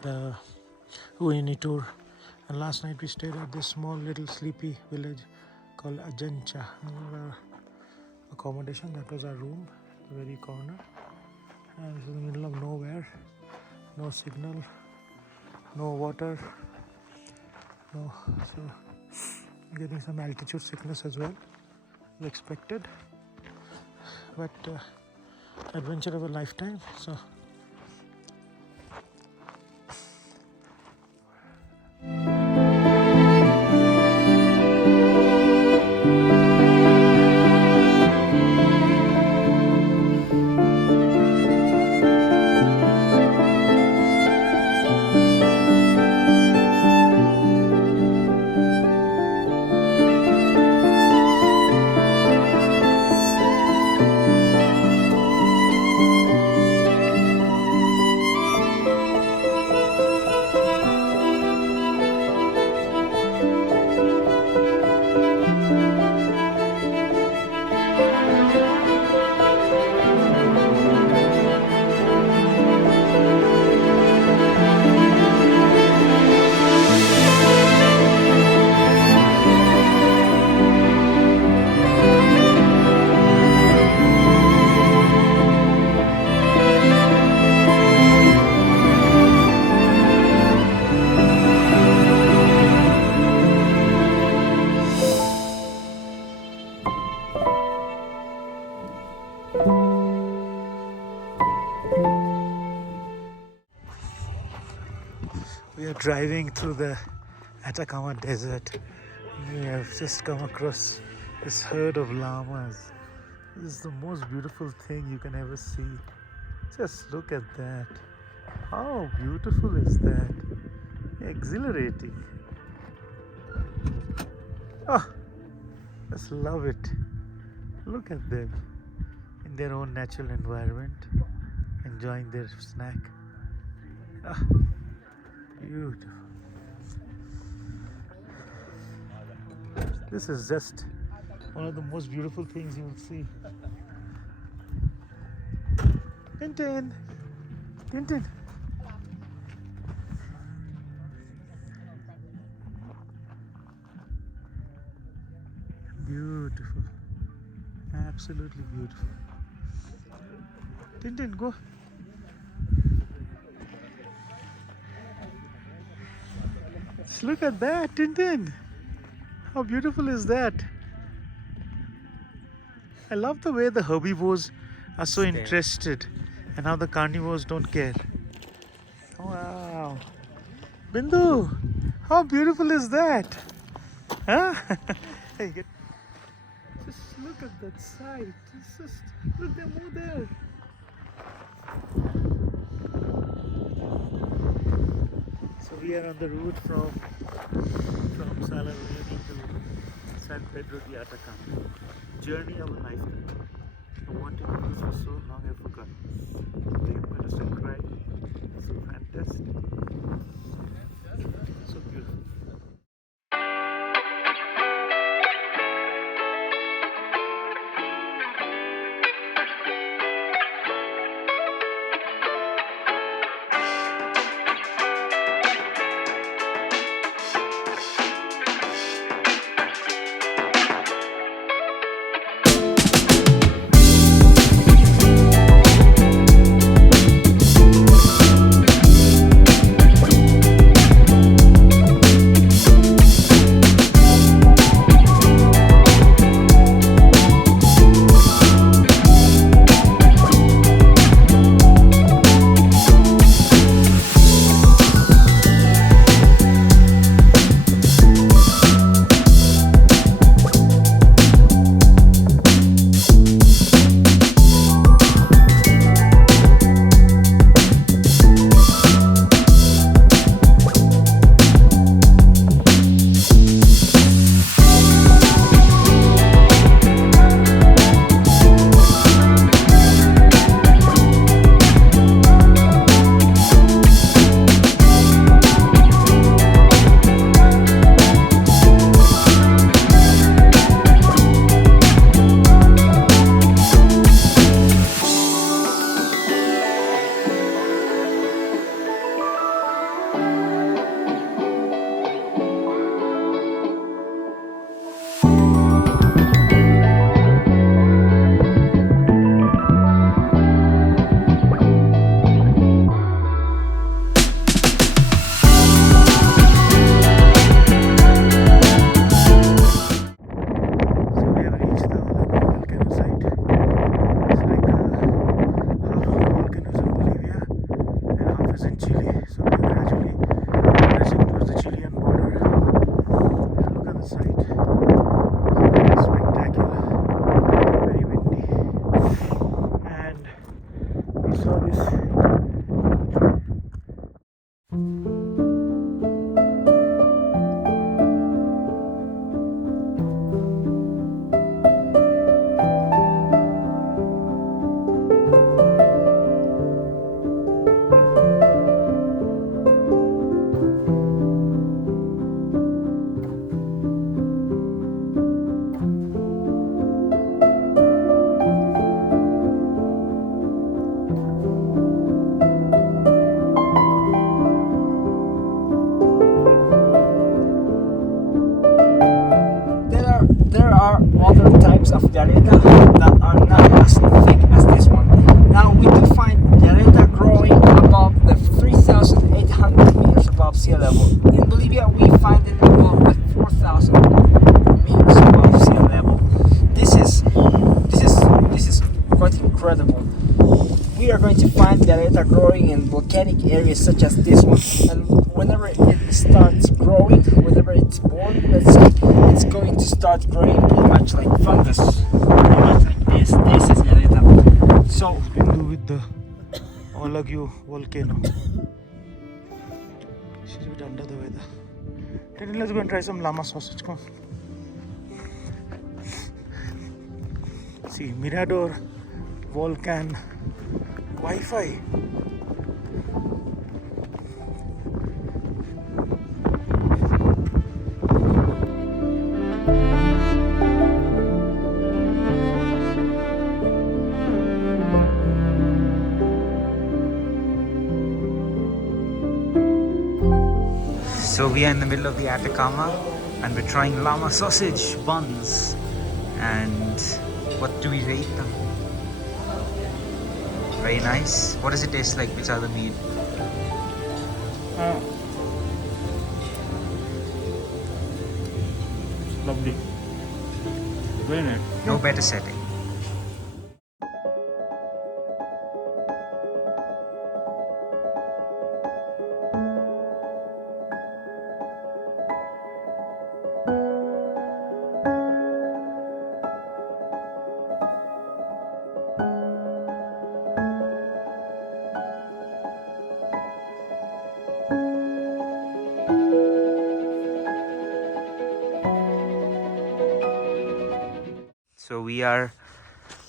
The Uyuni tour, and last night we stayed at this small little sleepy village called Agencha. Our accommodation, that was our room, the very corner, and it's in the middle of nowhere, no signal, no water, no, so getting some altitude sickness as well, as expected, but adventure of a lifetime. So we are driving through the Atacama desert. We have just come across this herd of llamas. This is the most beautiful thing you can ever see. Just look at that. How beautiful is that? Exhilarating. Ah, just love it. Look at them in their own natural environment, enjoying their snack. Ah, beautiful. This is just one of the most beautiful things you will see. Tintin! Tintin! Beautiful. Absolutely beautiful. Tintin, go. Just look at that, Tintin. How beautiful is that? I love the way the herbivores are so interested and how the carnivores don't care. Wow. Bindu, how beautiful is that? Huh? Hey, just look at that sight. Just look, they're more there. So we are on the route from Salar to San Pedro de Atacama. Journey of a lifetime. I wanted to do this for so long I forgot. Today I'm going to start crying. So fantastic. So beautiful. incredible. We are going to find galeta growing in volcanic areas such as this one, and whenever it starts growing, whenever it's born, let's say, it's going to start growing pretty much like fungus. Pretty much like this. This is galeta. So it's been do with the Ollague volcano. She's a bit under the weather. Then let's go and try some llama sausage. Come on. See, Mirador Volcan Wi-Fi. So we are in the middle of the Atacama and we're trying llama sausage buns. And what do we rate them? Very nice. What does it taste like? Which other meat? Lovely. Very nice. No better setting. So we are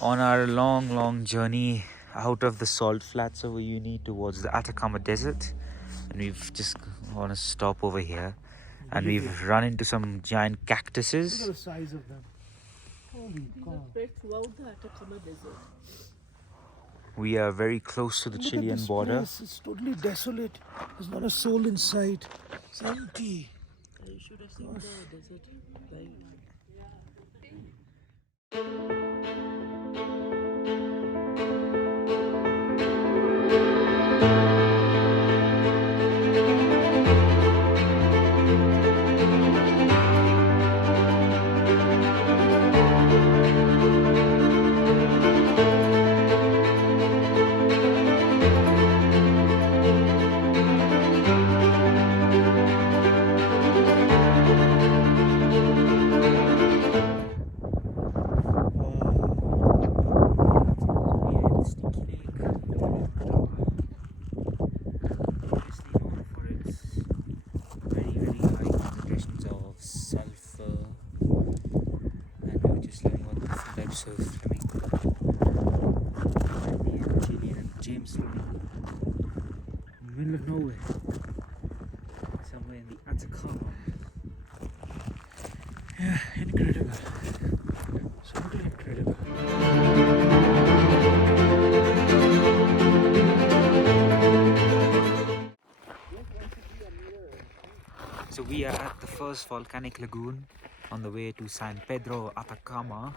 on our long journey out of the salt flats of Uyuni towards the Atacama desert, and we've just want to stop over here, and we've run into some giant cactuses. Look at the size of them. Holy God. Throughout the Atacama desert. We are very close to the Look at Chilean this border. place. It's totally desolate. There's not a soul in sight. It's empty. You should have seen the desert light. Of flamingo, Andean, Chilean and James flamingo, in the middle of nowhere, somewhere in the Atacama. Yeah, incredible. Totally incredible. So we are at the first volcanic lagoon on the way to San Pedro de Atacama.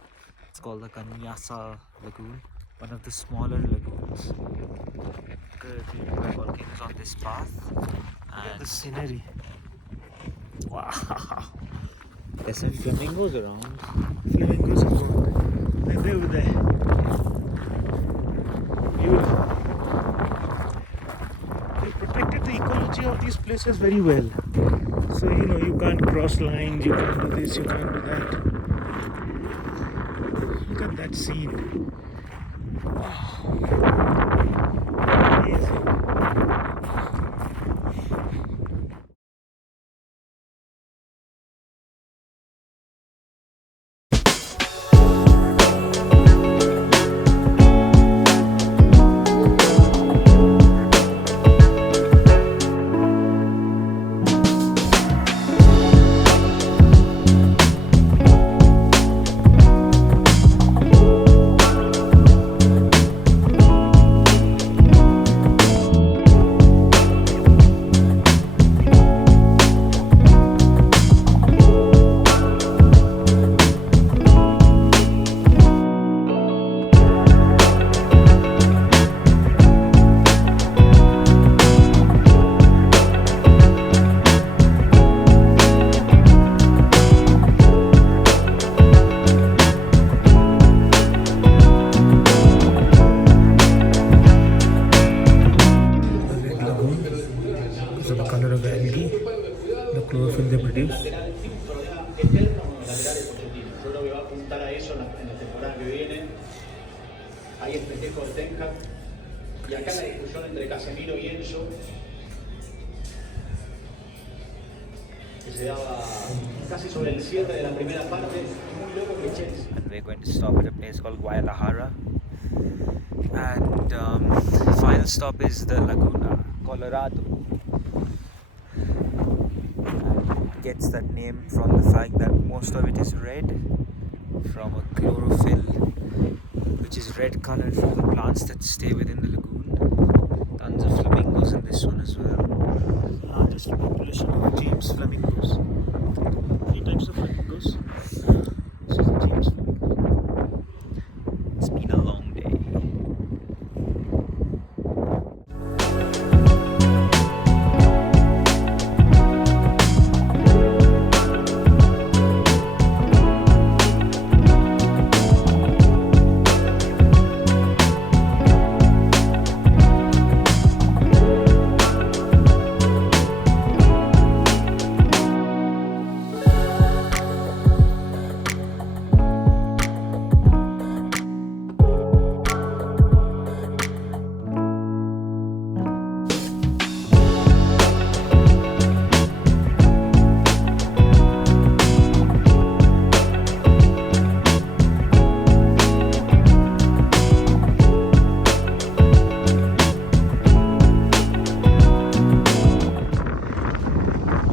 It's called the Cañasa Lagoon, one of the smaller lagoons. The volcanoes on this path. And The scenery. wow, there's some flamingos around. Flamingos are good. They're over there. Beautiful. They protected the ecology of these places very well. So you can't cross lines, you can't do this, you can't do that. Look at that scene. Wow. Amazing. viene, ahí el festejo de Tenja, y acá la discusión entre Casemiro y Enzo, que se daba casi sobre el cierre de la primera parte, muy loco que Chelsea. And we're going to stop at a place called Guadalajara. And final stop is the Laguna, Colorado. And it gets that name from the fact that most of it is red from a chlorophyll, which is red colored from the plants that stay within the lagoon. Tons of flamingos in this one as well. Largest population of James flamingos. 3 types of flamingos. This is the James flamingo. It's been a long day.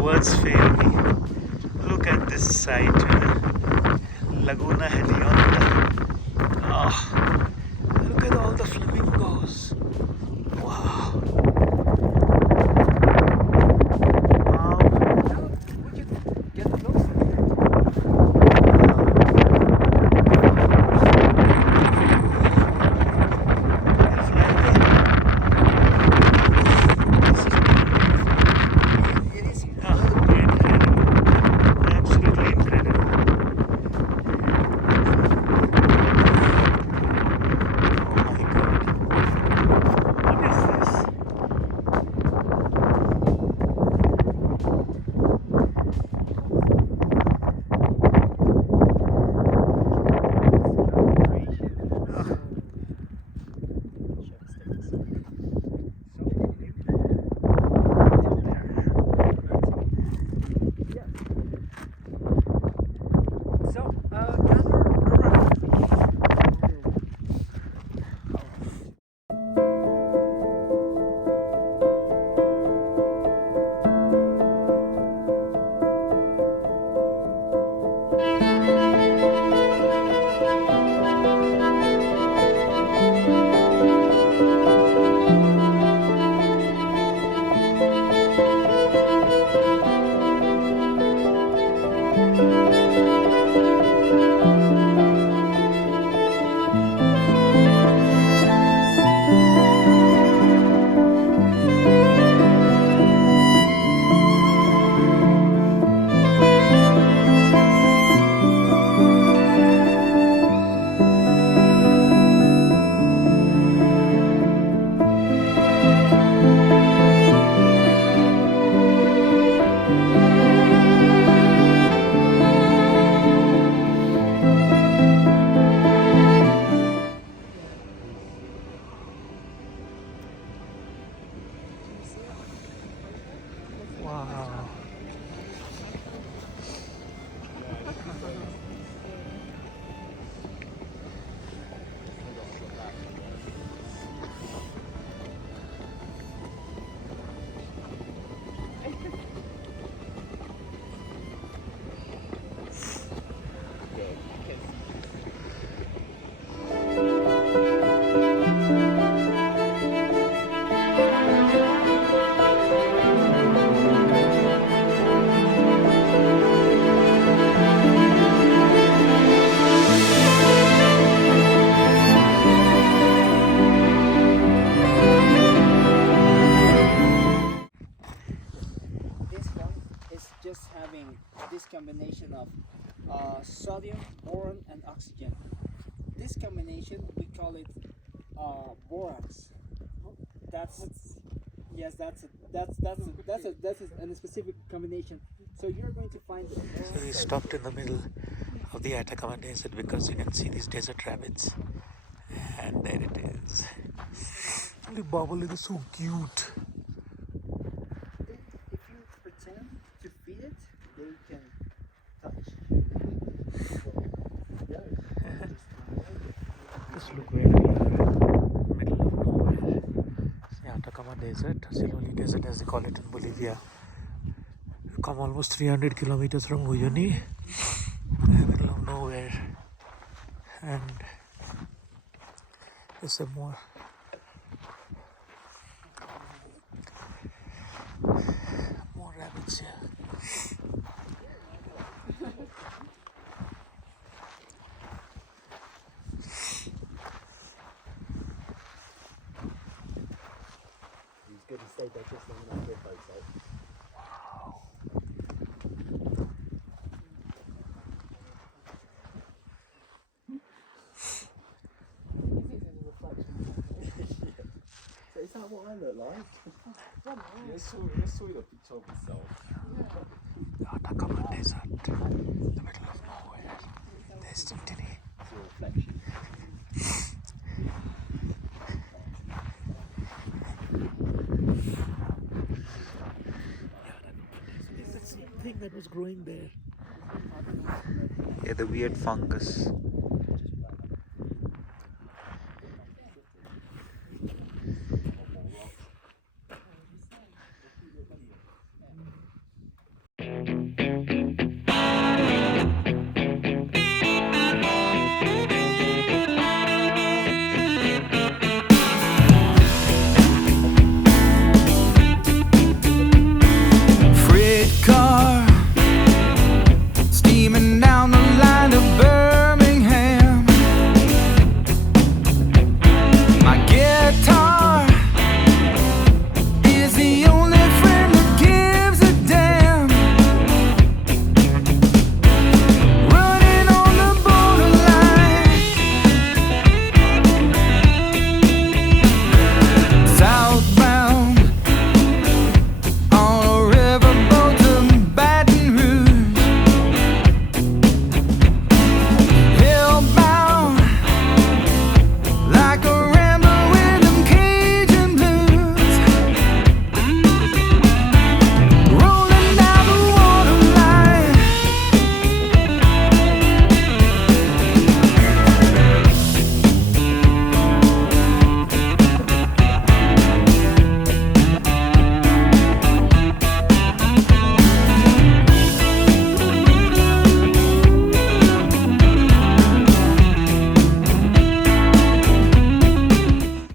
Words fail me. Look at this site, Laguna Hedionda. Oh, look at all the flamingos. Wow. Absolutely incredible. sodium, boron, and oxygen. This combination, we call it borax. That's a specific combination. So you're going to find. So we stopped in the middle of the Atacama Desert, because you can see these desert rabbits. And there it is. The bubble is so cute. If you pretend to feed it, they can touch. Just look where we are, middle of nowhere. It's the Atacama Desert, Siloli Desert as they call it in Bolivia. You come almost 300 kilometers from Uyuni, middle of nowhere. And there's some more rabbits here. He's good to stay there just long enough for a photo. So is that what I look like? Let's show you a picture of yourself. The Atacama Desert, the middle of nowhere. There's Tintini. It's your reflection. It's the same thing that was growing there. Yeah, the weird fungus. Freight car steaming down the line to Birmingham. My guitar is the only friend that gives a damn. Running on the borderline, southbound on a riverboat to Baton Rouge. Hellbound like a rambler with them Cajun blues. Rolling down the waterline.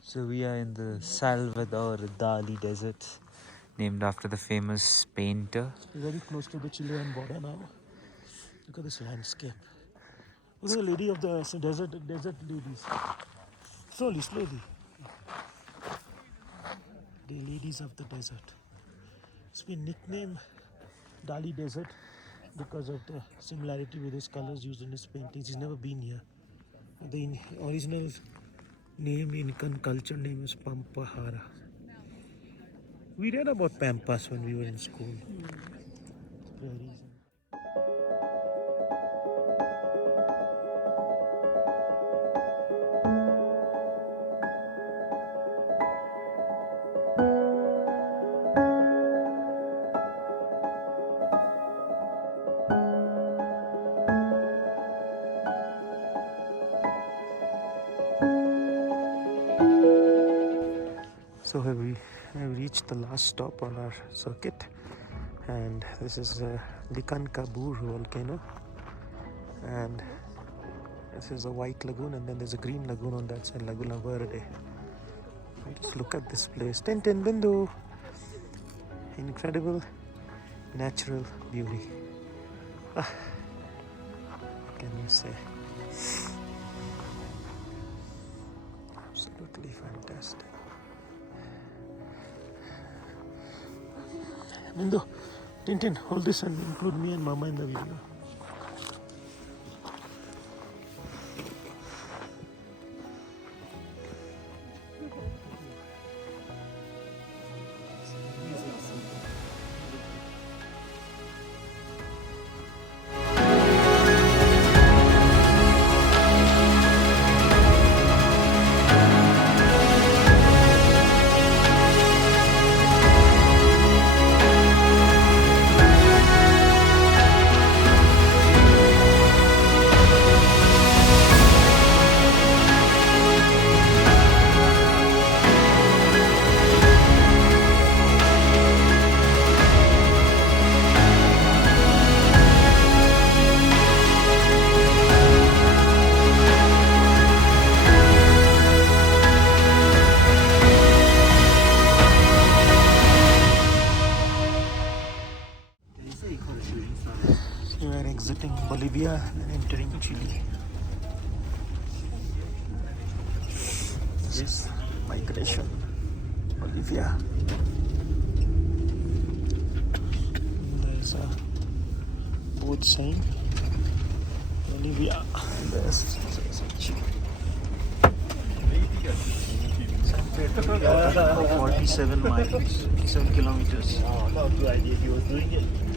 So we are in the Salvador Dali Desert, named after the famous painter. We're very close to the Chilean border now. Look at this landscape. Look at the lady of the desert ladies. Slowly. The ladies of the desert. It's been nicknamed Dali Desert because of the similarity with his colors used in his paintings. He's never been here. The original name, Incan culture name, is Pampahara. We read about Pampas when we were in school. Prairies. So have reached the last stop on our circuit, and this is Licancabur volcano, and this is a white lagoon, and then there's a green lagoon on that side, Laguna Verde. Just look at this place. Tintin Bindu. Incredible natural beauty. What can you say? Absolutely fantastic. Bindu, Tintin, hold this and include me and Mama in the video. forced migration. Bolivia. There's a boat saying Bolivia. There's San Pedro de Atacama, 47 miles, 7 kilometers. No, good idea. He was doing it.